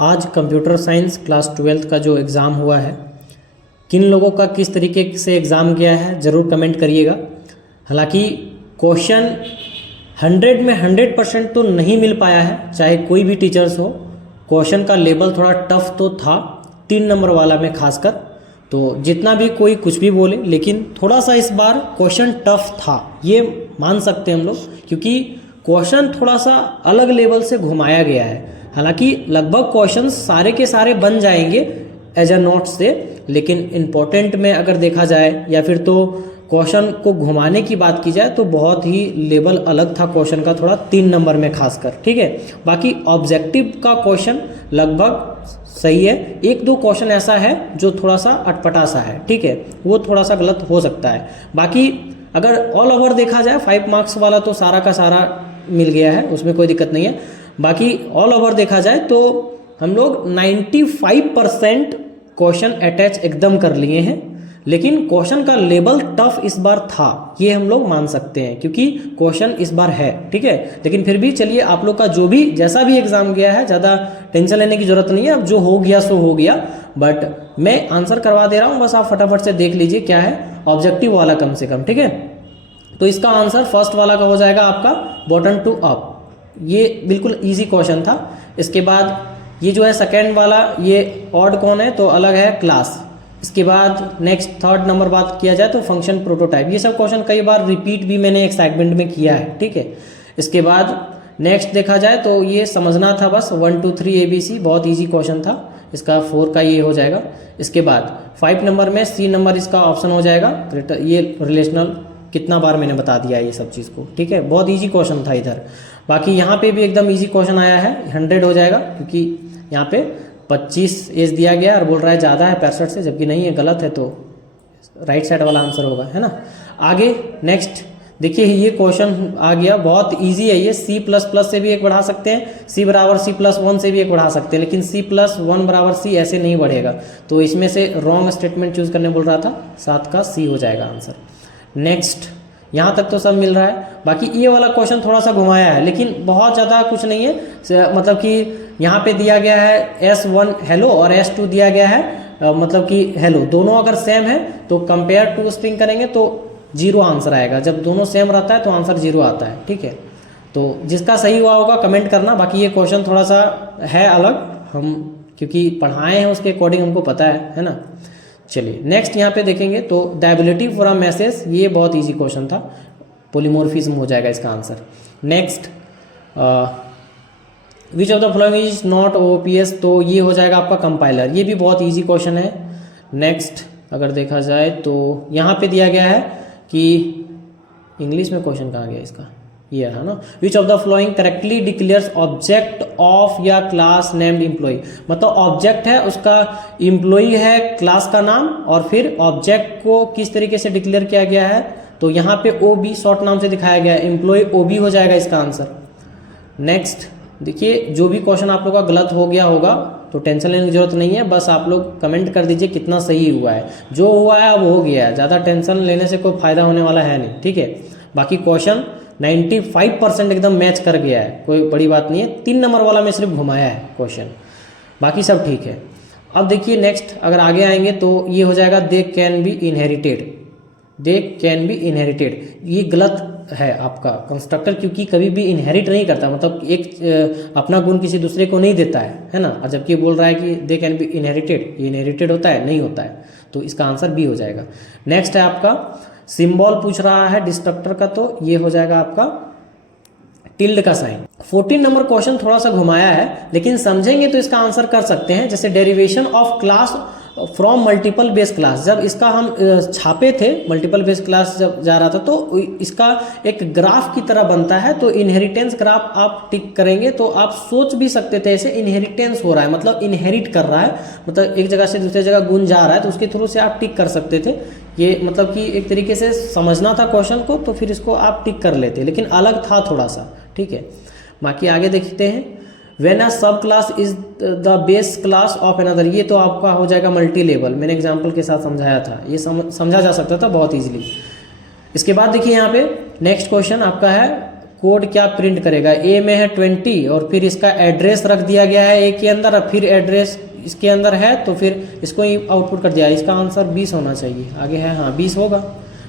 आज computer science class 12th का जो एग्ज़ाम हुआ है, किन लोगों का किस तरीके से एग्ज़ाम गया है ज़रूर कमेंट करिएगा। हालांकि क्वेश्चन 100 में 100% तो नहीं मिल पाया है, चाहे कोई भी टीचर्स हो। क्वेश्चन का लेवल थोड़ा टफ तो था, 3 नंबर वाला में खासकर। तो जितना भी कोई कुछ भी बोले, लेकिन थोड़ा सा इस बार क्वेश्चन टफ था, ये मान सकते हैं हम लोग, क्योंकि क्वेश्चन थोड़ा सा अलग लेवल से घुमाया गया है। हालांकि लगभग क्वेश्चन सारे के सारे बन जाएंगे एज अ नोट से, लेकिन इम्पोर्टेंट में अगर देखा जाए या फिर तो क्वेश्चन को घुमाने की बात की जाए तो बहुत ही लेवल अलग था क्वेश्चन का, थोड़ा 3 नंबर में खासकर। ठीक है, बाकी ऑब्जेक्टिव का क्वेश्चन लगभग सही है। 1-2 क्वेश्चन ऐसा है जो थोड़ा सा अटपटा सा है, ठीक है, वो थोड़ा सा गलत हो सकता है। बाकी अगर ऑल ओवर देखा जाए 5 मार्क्स वाला तो सारा का सारा मिल गया है, उसमें कोई दिक्कत नहीं है। बाकी ऑल ओवर देखा जाए तो हम लोग 95% क्वेश्चन अटैच एकदम कर लिए हैं, लेकिन क्वेश्चन का लेवल टफ इस बार था, ये हम लोग मान सकते हैं, क्योंकि क्वेश्चन इस बार है। ठीक है, लेकिन फिर भी चलिए, आप लोग का जो भी जैसा भी एग्जाम गया है ज़्यादा टेंशन लेने की जरूरत नहीं है। अब जो हो गया सो हो गया, बट मैं आंसर करवा दे रहा हूँ, बस आप फटाफट से देख लीजिए क्या है ऑब्जेक्टिव वाला कम से कम। ठीक है, तो इसका आंसर फर्स्ट वाला का हो जाएगा आपका बॉटम टू अप, ये बिल्कुल इजी क्वेश्चन था। इसके बाद ये जो है सेकेंड वाला, ये ऑड कौन है तो अलग है क्लास। इसके बाद नेक्स्ट 3rd नंबर बात किया जाए तो फंक्शन प्रोटोटाइप। ये सब क्वेश्चन कई बार रिपीट भी मैंने एक सेगमेंट में किया है। ठीक है, इसके बाद नेक्स्ट देखा जाए तो ये समझना था बस 1 2 3 ABC, बहुत ईजी क्वेश्चन था, इसका 4 का ये हो जाएगा। इसके बाद 5 नंबर में C नंबर इसका ऑप्शन हो जाएगा। ये रिलेशनल कितना बार मैंने बता दिया ये सब चीज़ को। ठीक है, बहुत इजी क्वेश्चन था इधर। बाकी यहाँ पे भी एकदम इजी क्वेश्चन आया है, 100 हो जाएगा, क्योंकि यहाँ पे 25 एज दिया गया और बोल रहा है ज़्यादा है 65 से, जबकि नहीं है, गलत है, तो राइट साइड वाला आंसर होगा, है ना। आगे नेक्स्ट देखिए, ये क्वेश्चन आ गया, बहुत इजी है ये। C++ से भी एक बढ़ा सकते हैं, C बराबर C+1 से भी एक बढ़ा सकते हैं, लेकिन C+1 बराबर C ऐसे नहीं बढ़ेगा, तो इसमें से रॉन्ग स्टेटमेंट चूज करने बोल रहा था, 7 का C हो जाएगा आंसर। नेक्स्ट यहाँ तक तो सब मिल रहा है। बाकी ये वाला क्वेश्चन थोड़ा सा घुमाया है, लेकिन बहुत ज़्यादा कुछ नहीं है। मतलब कि यहाँ पे दिया गया है S1 हेलो और S2 दिया गया है मतलब कि हेलो, दोनों अगर सेम है तो कंपेयर टू स्ट्रिंग करेंगे तो 0 आंसर आएगा। जब दोनों सेम रहता है तो आंसर 0 आता है। ठीक है, तो जिसका सही हुआ होगा कमेंट करना। बाकी ये क्वेश्चन थोड़ा सा है अलग, हम क्योंकि पढ़ाए हैं उसके अकॉर्डिंग हमको पता है ना। चलिए नेक्स्ट यहाँ पे देखेंगे तो the ability for a message, ये बहुत इजी क्वेश्चन था, पोलीमोर्फिज्म हो जाएगा इसका answer. Next which of the following is not OPS, तो ये हो जाएगा आपका कंपाइलर, ये भी बहुत इजी क्वेश्चन है। नेक्स्ट अगर देखा जाए तो यहाँ पे दिया गया है कि इंग्लिश में क्वेश्चन कहाँ गया इसका, ये है ना, which of the flowing correctly declares object of या क्लास नेम्ड एम्प्लॉय। मतलब ऑब्जेक्ट है, उसका एम्प्लॉय है क्लास का नाम, और फिर ऑब्जेक्ट को किस तरीके से डिक्लेयर किया गया है, तो यहाँ पे OB शॉर्ट नाम से दिखाया गया है, एम्प्लॉय OB हो जाएगा इसका आंसर। नेक्स्ट देखिए, जो भी क्वेश्चन आप लोग का गलत हो गया होगा तो टेंशन लेने की जरूरत नहीं है, बस आप लोग कमेंट कर दीजिए कितना सही हुआ है। जो हुआ है अब हो गया है, ज़्यादा टेंशन लेने से कोई फायदा होने वाला है नहीं। ठीक है, बाकी क्वेश्चन 95% एकदम मैच कर गया है, कोई बड़ी बात नहीं है। 3 नंबर वाला में सिर्फ घुमाया है क्वेश्चन, बाकी सब ठीक है। अब देखिए नेक्स्ट अगर आगे आएंगे तो ये हो जाएगा they can be inherited, they can be inherited, ये गलत है आपका कंस्ट्रक्टर, क्योंकि कभी भी इनहेरिट नहीं करता, मतलब एक अपना गुण किसी दूसरे को नहीं देता है ना। और जबकि बोल रहा है कि दे कैन बी इनहेरिटेड, ये इनहेरिटेड होता है, नहीं होता है, तो इसका आंसर B हो जाएगा। नेक्स्ट है आपका सिंबल पूछ रहा है डिस्ट्रक्टर का, तो ये हो जाएगा आपका टिल्ड का साइन। 14 नंबर क्वेश्चन थोड़ा सा घुमाया है, लेकिन समझेंगे तो इसका आंसर कर सकते हैं। जैसे derivation of class from multiple base class, जब इसका हम छापे थे, मल्टीपल बेस क्लास जब जा रहा था तो इसका एक ग्राफ की तरह बनता है, तो इनहेरिटेंस ग्राफ आप टिक करेंगे तो आप सोच भी सकते थे ऐसे इनहेरिटेंस हो रहा है, मतलब इनहेरिट कर रहा है, मतलब एक जगह से दूसरी जगह गुण जा रहा है, तो उसके थ्रू से आप टिक कर सकते थे। ये मतलब कि एक तरीके से समझना था क्वेश्चन को, तो फिर इसको आप टिक कर लेते, लेकिन अलग था थोड़ा सा। ठीक है, बाकी आगे देखते हैं। व्हेन अ सब class is the base class of another, ये तो आपका हो जाएगा मल्टी लेवल, मैंने एग्जांपल के साथ समझाया था, ये समझा जा सकता था बहुत इजीली। इसके बाद देखिए यहाँ पे नेक्स्ट क्वेश्चन आपका है कोड क्या प्रिंट करेगा, ए में है 20 और फिर इसका एड्रेस रख दिया गया है ए के अंदर और फिर एड्रेस इसके अंदर है तो फिर इसको ही आउटपुट कर दिया। इसका आंसर 20 होना चाहिए। आगे है, हाँ 20 होगा,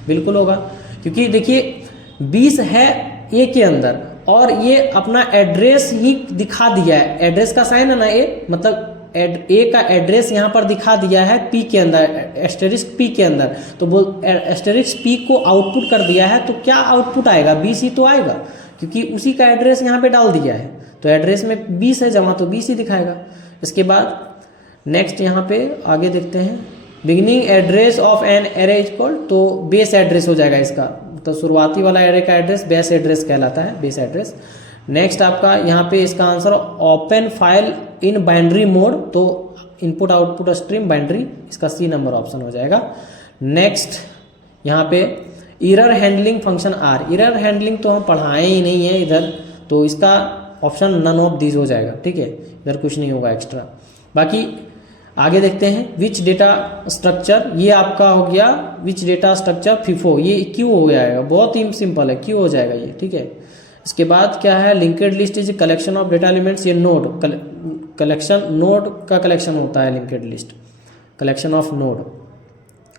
बिल्कुल होगा, क्योंकि देखिए 20 है ए के अंदर और ये अपना एड्रेस ही दिखा दिया है। एड्रेस का साइन है ना ए, मतलब ए का एड्रेस यहाँ पर दिखा दिया है पी के अंदर, एस्टेरिस्क पी के अंदर, तो वो एस्टेरिस्क पी को आउटपुट कर दिया है तो क्या आउटपुट आएगा, 20 ही तो आएगा, क्योंकि उसी का एड्रेस यहाँ पे डाल दिया है। तो एड्रेस में 20 है जमा, तो 20 ही दिखाएगा। इसके बाद नेक्स्ट यहाँ पे आगे देखते हैं, beginning address of an array equal, तो बेस एड्रेस हो जाएगा इसका, तो शुरुआती वाला एरे का एड्रेस बेस एड्रेस कहलाता है, बेस एड्रेस। नेक्स्ट आपका यहाँ पे इसका answer open file in binary mode, तो इनपुट आउटपुट स्ट्रीम बाइनरी, इसका सी नंबर ऑप्शन हो जाएगा। नेक्स्ट यहाँ पे error handling function are, error handling तो हम पढ़ाए ही नहीं है इधर, तो इसका ऑप्शन नन ऑफ दीज हो जाएगा, ठीक है, इधर कुछ नहीं होगा एक्स्ट्रा। बाकी आगे देखते हैं विच डेटा स्ट्रक्चर, ये आपका हो गया विच डेटा स्ट्रक्चर फीफो, ये क्यों हो गया है, बहुत ही सिंपल है, क्यों हो जाएगा ये, ठीक है। इसके बाद क्या है, linked list is collection of data elements, ये नोड कलेक्शन, नोड का कलेक्शन होता है linked list, collection of node.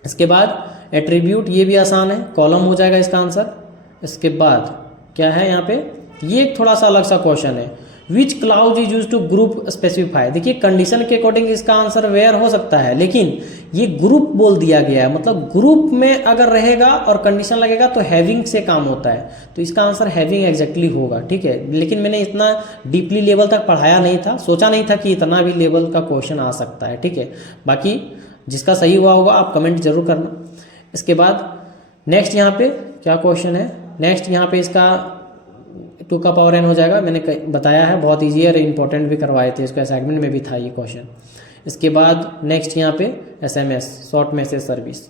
इसके बाद एट्रीब्यूट, ये भी आसान है, कॉलम हो जाएगा इसका आंसर। इसके बाद क्या है यहाँ पे, ये एक थोड़ा सा अलग सा क्वेश्चन है, which clause is use to group specify. देखिए कंडीशन के अकॉर्डिंग इसका आंसर वेयर हो सकता है, लेकिन ये ग्रुप बोल दिया गया है, मतलब ग्रुप में अगर रहेगा और कंडीशन लगेगा तो हैविंग से काम होता है, तो इसका आंसर हैविंग एग्जैक्टली होगा, ठीक है। लेकिन मैंने इतना डीपली लेवल तक पढ़ाया नहीं था, सोचा नहीं था कि इतना भी लेवल का क्वेश्चन आ सकता है, ठीक है। बाकी जिसका सही हुआ होगा आप कमेंट जरूर करना। इसके बाद नेक्स्ट यहाँ पे क्या क्वेश्चन है, नेक्स्ट यहाँ पे इसका 2 का पावर n हो जाएगा, मैंने बताया है, बहुत ईजी है और इंपॉर्टेंट भी करवाए थे, इसको असाइनमेंट में भी था ये क्वेश्चन। इसके बाद नेक्स्ट यहाँ पे SMS शॉर्ट मैसेज सर्विस,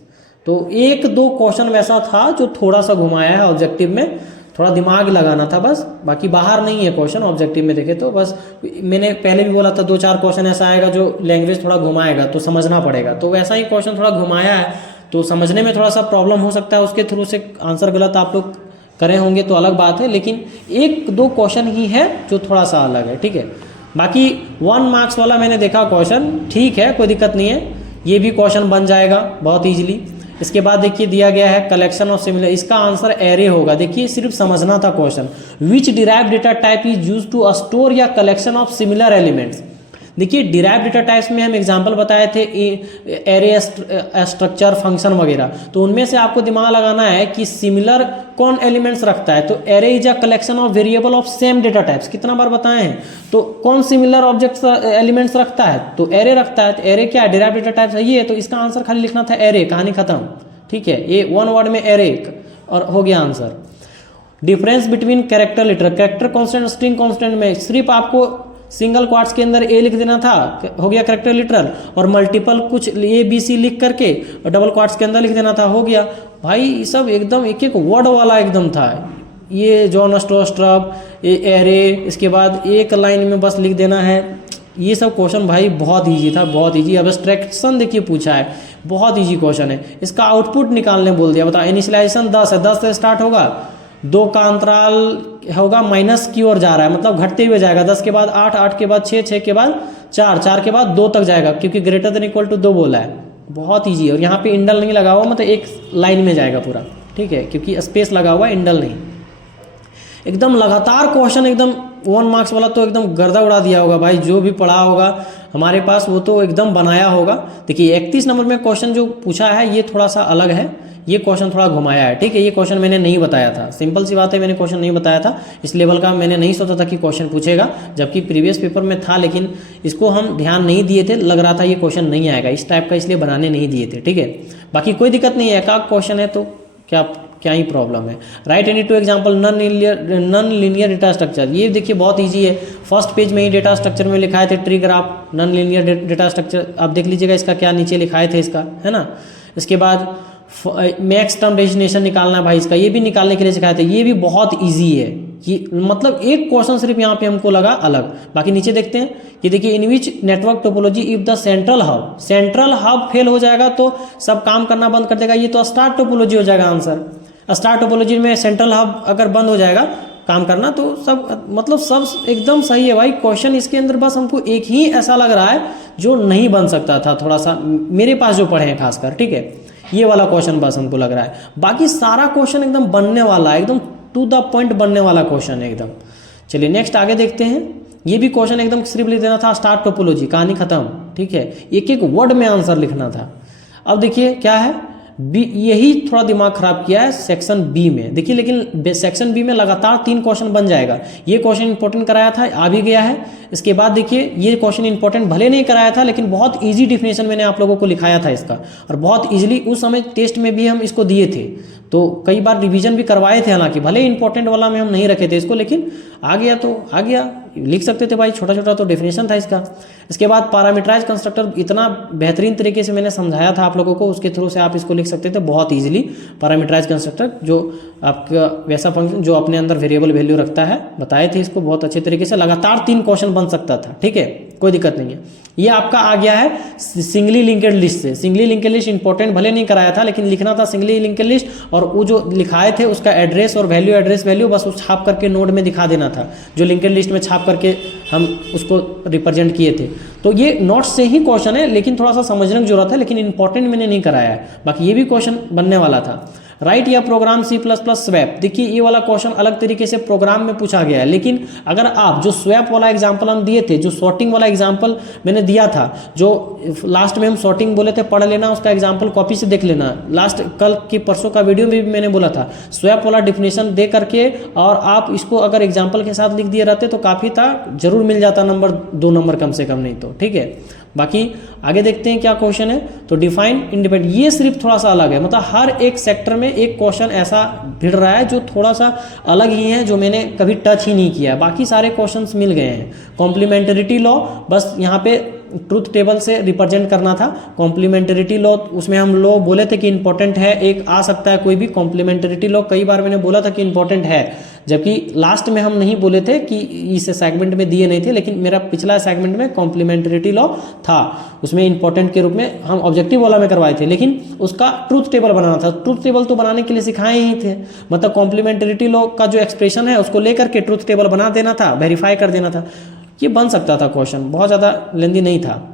तो 1-2 क्वेश्चन वैसा था जो थोड़ा सा घुमाया है ऑब्जेक्टिव में, थोड़ा दिमाग लगाना था बस, बाकी बाहर नहीं है क्वेश्चन ऑब्जेक्टिव में देखे तो। बस मैंने पहले भी बोला था 2-4 क्वेश्चन ऐसा आएगा जो लैंग्वेज थोड़ा घुमाएगा तो समझना पड़ेगा, तो वैसा ही क्वेश्चन थोड़ा घुमाया है, तो समझने में थोड़ा सा प्रॉब्लम हो सकता है, उसके थ्रू से आंसर गलत आप लोग करे होंगे तो अलग बात है, लेकिन 1-2 क्वेश्चन ही है जो थोड़ा सा अलग है, ठीक है। बाकी 1 मार्क्स वाला मैंने देखा क्वेश्चन, ठीक है, कोई दिक्कत नहीं है, ये भी क्वेश्चन बन जाएगा बहुत ईजिली। इसके बाद देखिए दिया गया है कलेक्शन ऑफ सिमिलर, इसका आंसर एरे होगा। देखिए सिर्फ समझना था question, which derived data type is used to store या कलेक्शन ऑफ सिमिलर एलिमेंट्स। देखिए डिराइव्ड डेटा टाइप्स में हम एग्जांपल बताए थे एरे स्ट्रक्चर फंक्शन वगैरह, तो उनमें से आपको दिमाग लगाना है कि सिमिलर कौन एलिमेंट्स रखता है, तो array is a collection of variable of same data types, कितना बार बताए हैं, तो कौन सिमिलर ऑब्जेक्ट्स एलिमेंट्स रखता है, तो एरे रखता है। तो एरे क्या है, डिराइव्ड डेटा टाइप्स है ये, तो इसका आंसर खाली लिखना था एरे, कहानी खत्म, ठीक है, ये 1 वर्ड में एरे और हो गया answer. Difference between character literal, character constant string constant में सिर्फ आपको सिंगल क्वार्ट्स के अंदर ए लिख देना था, हो गया कैरेक्टर लिटरल, और मल्टीपल कुछ ABC लिख करके और डबल क्वार्ट्स के अंदर लिख देना था, हो गया भाई। ये सब एकदम एक वर्ड वाला एकदम था, ये जॉन स्ट्रॉस्ट्रब, ये एरे, इसके बाद एक लाइन में बस लिख देना है। ये सब क्वेश्चन भाई बहुत ईजी था, बहुत ईजी। एब्स्ट्रैक्शन देखिए पूछा है, बहुत ईजी क्वेश्चन है। इसका आउटपुट निकालने बोल दिया, बताओ इनिशियलाइजेशन 10 है, 10 से स्टार्ट होगा, 2 का अंतराल होगा, माइनस की ओर जा रहा है, मतलब घटते हुए जाएगा, 10 के बाद 8, 8 के बाद 6, 6 के बाद 4, 4 के बाद 2 तक जाएगा, क्योंकि ग्रेटर देन इक्वल टू 2 बोला है, बहुत ईजी। और यहाँ पे इंडल नहीं लगा हुआ, मतलब एक लाइन में जाएगा पूरा, ठीक है, क्योंकि स्पेस लगा हुआ है, इंडल नहीं। एकदम लगातार क्वेश्चन, एकदम 1 मार्क्स वाला तो एकदम गर्दा उड़ा दिया होगा भाई, जो भी पढ़ा होगा हमारे पास वो तो एकदम बनाया होगा। देखिए 31 नंबर में क्वेश्चन जो पूछा है ये थोड़ा सा अलग है, ये क्वेश्चन थोड़ा घुमाया है, ठीक है, ये क्वेश्चन मैंने नहीं बताया था, सिंपल सी बात है, मैंने क्वेश्चन नहीं बताया था, इस लेवल का मैंने नहीं सोचा था कि क्वेश्चन पूछेगा, जबकि प्रीवियस पेपर में था, लेकिन इसको हम ध्यान नहीं दिए थे, लग रहा था ये क्वेश्चन नहीं आएगा इस टाइप का, इसलिए बनाने नहीं दिए थे, ठीक है। बाकी कोई दिक्कत नहीं है, एक आध क्वेश्चन है तो क्या ही प्रॉब्लम है। Right any 2 example non linear data structure, ये देखिए बहुत ईजी है, फर्स्ट पेज में ही डेटा स्ट्रक्चर में लिखाए थे tree graph, non linear data structure, आप देख लीजिएगा इसका क्या नीचे लिखाए थे इसका, है ना। इसके बाद मैक्स टर्म डेस्टिनेशन निकालना भाई, इसका ये भी निकालने के लिए सिखाए थे, ये भी बहुत ईजी है, ये मतलब एक क्वेश्चन सिर्फ यहाँ पे हमको लगा अलग। बाकी नीचे देखते हैं कि देखिए in which network topology if the central hub fail हो जाएगा तो सब काम करना बंद कर देगा, ये तो स्टार टोपोलॉजी हो जाएगा आंसर। स्टार टोपोलॉजी में सेंट्रल हब अगर बंद हो जाएगा काम करना, तो सब मतलब सब एकदम सही है भाई। क्वेश्चन इसके अंदर बस हमको एक ही ऐसा लग रहा है जो नहीं बन सकता था, थोड़ा सा मेरे पास जो पढ़े हैं खासकर, ठीक है, ये वाला क्वेश्चन बस हमको लग रहा है। बाकी सारा क्वेश्चन एकदम बनने वाला है, एकदम टू द पॉइंट बनने वाला क्वेश्चन है एकदम। चलिए नेक्स्ट आगे देखते हैं। ये भी क्वेश्चन एकदम सिर्फ लिख देना था, स्टार्ट टोपोलॉजी, कहानी खत्म, ठीक है, एक एक वर्ड में आंसर लिखना था। अब देखिए क्या है, बी, यही थोड़ा दिमाग खराब किया है सेक्शन बी में। देखिए लेकिन सेक्शन बी में लगातार 3 क्वेश्चन बन जाएगा। ये क्वेश्चन इंपॉर्टेंट कराया था, आ भी गया है। इसके बाद देखिए ये क्वेश्चन इंपॉर्टेंट भले नहीं कराया था, लेकिन बहुत इजी डिफिनेशन मैंने आप लोगों को लिखाया था इसका, और बहुत इजीली उस समय टेस्ट में भी हम इसको दिए थे, तो कई बार रिवीजन भी करवाए थे। हालांकि भले इंपॉर्टेंट वाला में हम नहीं रखे थे इसको, लेकिन आ गया तो आ गया, लिख सकते थे भाई, छोटा छोटा तो डेफिनेशन था इसका। इसके बाद पैरामीटराइज कंस्ट्रक्टर इतना बेहतरीन तरीके से मैंने समझाया था आप लोगों को, उसके थ्रू से आप इसको लिख सकते थे बहुत इजीली। पैरामीटराइज कंस्ट्रक्टर जो आपका वैसा फंक्शन जो अपने अंदर वेरिएबल वैल्यू रखता है, बताए थे इसको बहुत अच्छे तरीके से। लगातार 3 क्वेश्चन बन सकता था, ठीक है, कोई दिक्कत नहीं है। ये आपका आ गया है सिंगली लिंकेड लिस्ट से। सिंगली लिंकेड लिस्ट इंपॉर्टेंट भले नहीं कराया था, लेकिन लिखना था सिंगली लिंकेड लिस्ट, और वो जो लिखाए थे उसका एड्रेस और वैल्यू, एड्रेस वैल्यू बस उस छाप करके नोट में दिखा देना था, जो लिंकेड लिस्ट में छाप करके हम उसको रिप्रेजेंट किए थे। तो ये नोट से ही क्वेश्चन है, लेकिन थोड़ा सा समझने की जरूरत है, लेकिन इंपॉर्टेंट मैंने नहीं कराया है। बाकी ये भी क्वेश्चन बनने वाला था। राइट या प्रोग्राम C++ स्वैप। देखिए ये वाला क्वेश्चन अलग तरीके से प्रोग्राम में पूछा गया है, लेकिन अगर आप जो स्वैप वाला एग्जांपल हम दिए थे, जो सॉर्टिंग वाला एग्जांपल मैंने दिया था, जो लास्ट में हम सॉर्टिंग बोले थे, पढ़ लेना उसका एग्जांपल कॉपी से देख लेना। लास्ट कल की परसों का वीडियो में भी मैंने बोला था, स्वैप वाला डिफिनेशन दे करके और आप इसको अगर एग्जाम्पल के साथ लिख दिए रहते तो काफ़ी था, जरूर मिल जाता नंबर, 2 नंबर कम से कम, नहीं तो ठीक है। बाकी आगे देखते हैं क्या क्वेश्चन है। तो डिफाइन इंडिपेंडेंट, ये सिर्फ थोड़ा सा अलग है, मतलब हर एक सेक्टर में एक क्वेश्चन ऐसा भिड़ रहा है जो थोड़ा सा अलग ही है, जो मैंने कभी टच ही नहीं किया। बाकी सारे क्वेश्चंस मिल गए हैं। कॉम्प्लीमेंटरिटी लॉ, बस यहाँ पे ट्रूथ टेबल से रिप्रेजेंट करना था। कॉम्प्लीमेंटरिटी लॉ उसमें हम लोग बोले थे कि इंपॉर्टेंट है, एक आ सकता है कोई भी। कॉम्प्लीमेंटरिटी लॉ कई बार मैंने बोला था कि इंपॉर्टेंट है, जबकि लास्ट में हम नहीं बोले थे कि इस सेगमेंट में दिए नहीं थे, लेकिन मेरा पिछला सेगमेंट में कॉम्प्लीमेंटरिटी लॉ था, उसमें इंपॉर्टेंट के रूप में हम ऑब्जेक्टिव वाला में करवाए थे, लेकिन उसका ट्रूथ टेबल बनाना था। ट्रूथ टेबल तो बनाने के लिए सिखाए ही थे, मतलब कॉम्प्लीमेंटरिटी लॉ का जो एक्सप्रेशन है उसको लेकर के ट्रूथ टेबल बना देना था, वेरीफाई कर देना था। ये बन सकता था क्वेश्चन, बहुत ज़्यादा लेंदी नहीं था।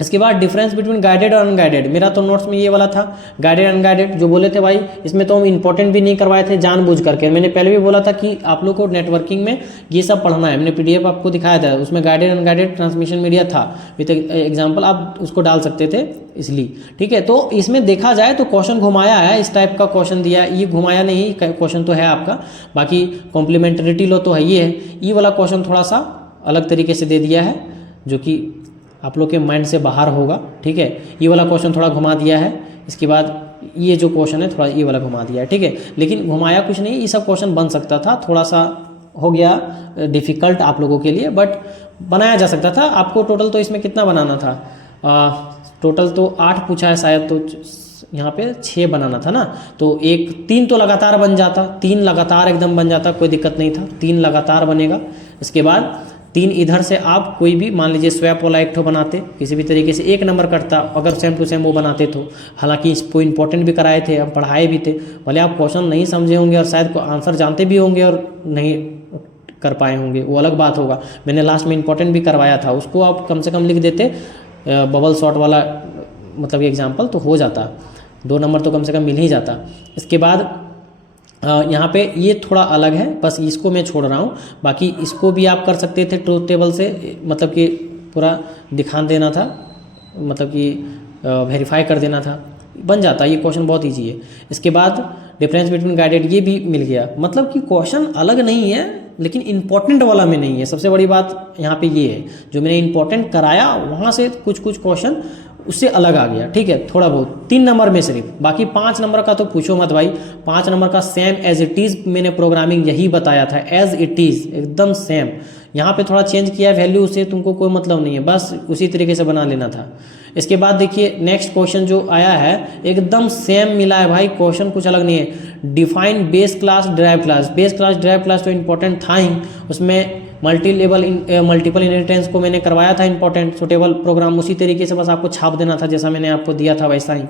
इसके बाद डिफरेंस बिटवीन गाइडेड और अनगाइडेड, मेरा तो नोट्स में ये वाला था गाइडेड अनगाइडेड, जो बोले थे भाई इसमें तो हम इंपॉर्टेंट भी नहीं करवाए थे जानबूझ करके। मैंने पहले भी बोला था कि आप लोग को नेटवर्किंग में ये सब पढ़ना है, मैंने PDF आपको दिखाया था, उसमें गाइडेड अनगाइडेड ट्रांसमिशन मीडिया था विद एग्जाम्पल, आप उसको डाल सकते थे इसलिए, ठीक है। तो इसमें देखा जाए तो क्वेश्चन घुमाया है, इस टाइप का क्वेश्चन दिया, ये घुमाया नहीं, क्वेश्चन तो है आपका। बाकी कॉम्प्लीमेंटरिटी लॉ तो है, ये वाला क्वेश्चन थोड़ा सा अलग तरीके से दे दिया है, जो कि आप लोग के माइंड से बाहर होगा, ठीक है। ये वाला क्वेश्चन थोड़ा घुमा दिया है। इसके बाद ये जो क्वेश्चन है थोड़ा ये वाला घुमा दिया है, ठीक है, लेकिन घुमाया कुछ नहीं, ये सब क्वेश्चन बन सकता था। थोड़ा सा हो गया डिफ़िकल्ट आप लोगों के लिए, बट बनाया जा सकता था। आपको टोटल तो इसमें कितना बनाना था, टोटल तो 8 पूछा है शायद, तो यहाँ पे 6 बनाना था ना, तो 3 तो लगातार बन जाता, 3 लगातार एकदम बन जाता, कोई दिक्कत नहीं था, 3 लगातार बनेगा। इसके बाद 3 इधर से आप कोई भी मान लीजिए स्वैप वाला एक ठो बनाते, किसी भी तरीके से 1 नंबर कटता, अगर सेम टू सेम वो बनाते तो। हालांकि इसको इंपॉर्टेंट भी कराए थे, हम पढ़ाए भी थे, भले आप क्वेश्चन नहीं समझे होंगे और शायद आंसर जानते भी होंगे और नहीं कर पाए होंगे, वो अलग बात होगा। मैंने लास्ट में इंपॉर्टेंट भी करवाया था, उसको आप कम से कम लिख देते बबल शॉट वाला, मतलब ये एग्जाम्पल तो हो जाता, 2 नंबर तो कम से कम मिल ही जाता। इसके बाद यहाँ पे ये थोड़ा अलग है, बस इसको मैं छोड़ रहा हूँ। बाकी इसको भी आप कर सकते थे ट्रूथ टेबल से, मतलब कि पूरा दिखा देना था, मतलब कि वेरीफाई कर देना था, बन जाता। ये क्वेश्चन बहुत इजी है। इसके बाद डिफरेंस बिटवीन गाइडेड, ये भी मिल गया, मतलब कि क्वेश्चन अलग नहीं है, लेकिन इंपॉर्टेंट वाला में नहीं है। सबसे बड़ी बात यहाँ पे ये है, जो मैंने इंपॉर्टेंट कराया वहाँ से कुछ क्वेश्चन उससे अलग आ गया, ठीक है, थोड़ा बहुत 3 नंबर में सिर्फ। बाकी 5 नंबर का तो पूछो मत भाई, 5 नंबर का सेम एज इट इज़ मैंने प्रोग्रामिंग यही बताया था, एज इट इज़ एकदम सेम। यहाँ पे थोड़ा चेंज किया वैल्यू, उससे तुमको कोई मतलब नहीं है, बस उसी तरीके से बना लेना था। इसके बाद देखिए नेक्स्ट क्वेश्चन जो आया है एकदम सेम मिला है भाई, क्वेश्चन कुछ अलग नहीं है। Define base class drive class, base class drive class तो इंपॉर्टेंट था ही, उसमें मल्टीपल इनहेरिटेंस को मैंने करवाया था इंपॉर्टेंट, सुटेबल प्रोग्राम उसी तरीके से बस आपको छाप देना था, जैसा मैंने आपको दिया था वैसा ही,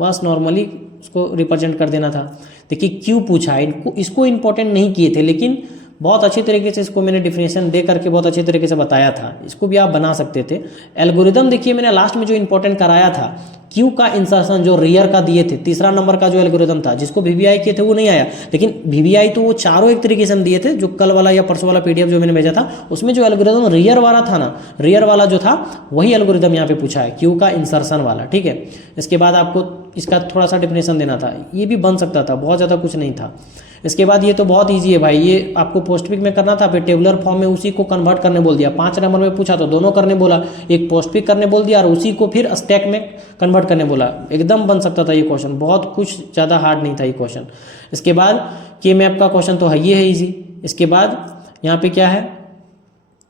बस नॉर्मली उसको रिप्रेजेंट कर देना था। देखिए क्यों पूछा है, इसको इंपॉर्टेंट नहीं किए थे, लेकिन बहुत अच्छी तरीके से इसको मैंने डिफिनेशन दे करके बहुत अच्छी तरीके से बताया था, इसको भी आप बना सकते थे। एल्गोरिदम देखिए मैंने लास्ट में जो इंपॉर्टेंट कराया था, क्यू का इंसर्शन जो रियर का दिए थे, तीसरा नंबर का जो एल्गोरिदम था, जिसको वीवीआई किए थे वो नहीं आया, लेकिन वीवीआई तो वो चारों एक तरीके से हम दिए थे। जो कल वाला या परसों वाला पीडीएफ जो मैंने भेजा था, उसमें जो एल्गोरिदम रियर वाला था ना, रियर वाला जो था वही एल्गोरिदम यहाँ पे पूछा है, क्यू का इंसर्शन वाला, ठीक है। इसके बाद आपको इसका थोड़ा सा डिफिनेशन देना था, ये भी बन सकता था, बहुत ज़्यादा कुछ नहीं था। इसके बाद ये तो बहुत इजी है भाई, ये आपको पोस्टफिक में करना था, फिर टेबुलर फॉर्म में उसी को कन्वर्ट करने बोल दिया। 5 नंबर में पूछा तो दोनों करने बोला, एक पोस्टफिक करने बोल दिया और उसी को फिर स्टैक में कन्वर्ट करने बोला। एकदम बन सकता था ये क्वेश्चन, बहुत कुछ ज़्यादा हार्ड नहीं था ये क्वेश्चन। इसके बाद के मैप का क्वेश्चन तो है, ये है ईजी। इसके बाद यहाँ पे क्या है,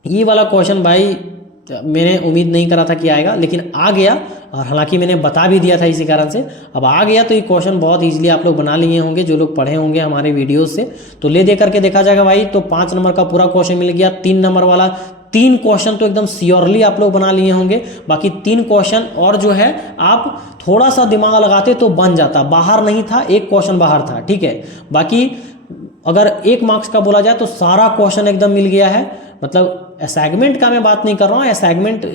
ये वाला क्वेश्चन भाई मैंने उम्मीद नहीं करा था कि आएगा, लेकिन आ गया, और हालांकि मैंने बता भी दिया था इसी कारण से अब आ गया। तो ये क्वेश्चन बहुत इजीली आप लोग बना लिए होंगे, जो लोग पढ़े होंगे हमारे वीडियोस से। तो ले दे करके देखा जाएगा भाई, तो 5 नंबर का पूरा क्वेश्चन मिल गया। 3 नंबर वाला 3 क्वेश्चन तो एकदम श्योरली आप लोग बना लिए होंगे। बाकी 3 क्वेश्चन और जो है आप थोड़ा सा दिमाग लगाते तो बन जाता, बाहर नहीं था, एक क्वेश्चन बाहर था, ठीक है। बाकी अगर 1 मार्क्स का बोला जाए तो सारा क्वेश्चन एकदम मिल गया है। मतलब असाइनमेंट का मैं बात नहीं कर रहा हूँ, असाइनमेंट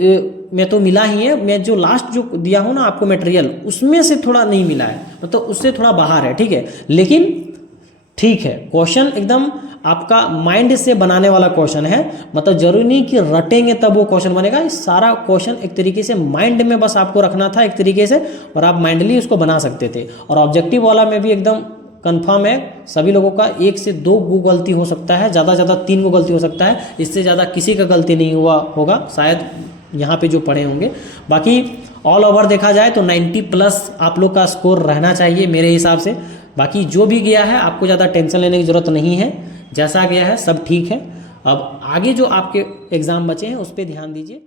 में तो मिला ही है, मैं जो लास्ट जो दिया हूँ ना आपको मटेरियल, उसमें से थोड़ा नहीं मिला है, मतलब उससे थोड़ा बाहर है, ठीक है। लेकिन ठीक है, क्वेश्चन एकदम आपका माइंड से बनाने वाला क्वेश्चन है, मतलब जरूरी नहीं कि रटेंगे तब वो क्वेश्चन बनेगा। इस सारा क्वेश्चन एक तरीके से माइंड में बस आपको रखना था एक तरीके से, और आप माइंडली उसको बना सकते थे। और ऑब्जेक्टिव वाला में भी एकदम कंफर्म है, सभी लोगों का 1 से 2 गलती हो सकता है, ज़्यादा ज़्यादा 3 को गलती हो सकता है, इससे ज़्यादा किसी का गलती नहीं हुआ होगा शायद यहाँ पे जो पढ़े होंगे। बाकी ऑल ओवर देखा जाए तो 90+ आप लोग का स्कोर रहना चाहिए मेरे हिसाब से। बाकी जो भी गया है आपको ज़्यादा टेंशन लेने की ज़रूरत नहीं है, जैसा गया है सब ठीक है। अब आगे जो आपके एग्ज़ाम बचे हैं उस पर ध्यान दीजिए।